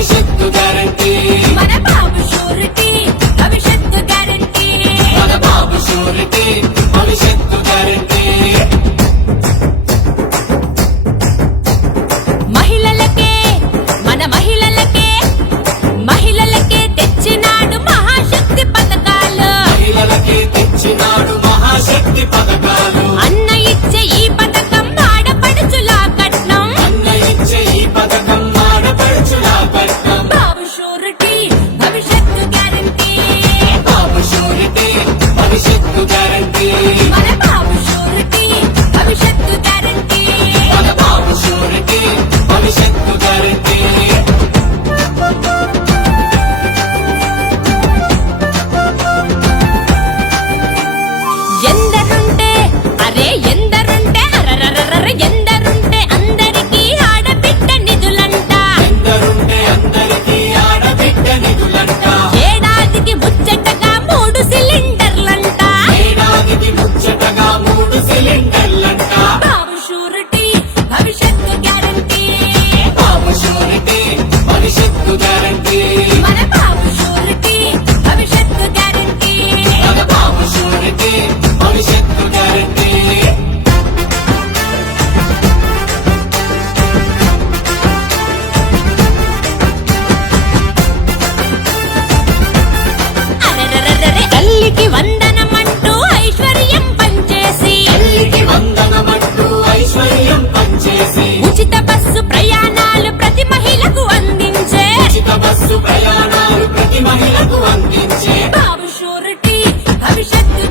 భవిష్యత్తు గ్యారంటీ మన బాబు షూరిటీ భవిష్యత్తు గ్యారంటీ మన బాబు షూరిటీ భవిష్యత్తు గ్యారంటీ మహిళలకే మన మహిళలకే తెచ్చినాడు మహాశక్తి పథకాలు మహిళలకే తెచ్చినాడు మహాశక్తి పథకాలు అన్న ఇచ్చే ఈ పథకం ఆడపడుచులా కట్నం అన్న ఇచ్చే ఈ పథకం ఆడపడుచులా కట్నం బాబు షూరిటీ భవిష్యత్తు గ్యారంటీ బాబు షూరిటీ భవిష్యత్తు గ్యారంటీ మన బాబు షూరిటీ భవిష్యత్తు గ్యారంటీ మన బాబు షూరిటీ భవిష్యత్తు గ్యారంటీ ఎందరుంటే ఎందరుంటే ఎందరుంటే అందరికీ ఆడబిడ్డ నిధులంట ఎందరుంటే అందరికీ ఆడబిడ్డ నిధులంట ఏడాదికి ముచ్చటగా 3 సిలిండర్లంట ఏడాదికి ముచ్చటగా 3 సిలిండర్లంట బాబు షూరిటీ భవిష్యత్తు గ్యారంటీ బాబు షూరిటీ భవిష్యత్తు గ్యారంటీ మన బాబు షూరిటీ భవిష్యత్తు గ్యారంటీ మన బాబు షూరిటీ భవిష్యత్తు గ్యారంటీ అరెరెరెరె తల్లికి వందనమంటూ ఐశ్వర్యం పంచేసి తల్లికి వందనమంటూ ఐశ్వర్యం పంచేసి ఉచిత బస్సు ప్రయాణాలు ప్రతి మహిళకు అందించే ఉచిత బస్సు ప్రయాణాలు ప్రతి మహిళకు అందించే బాబు షూరిటీ భవిష్యత్తు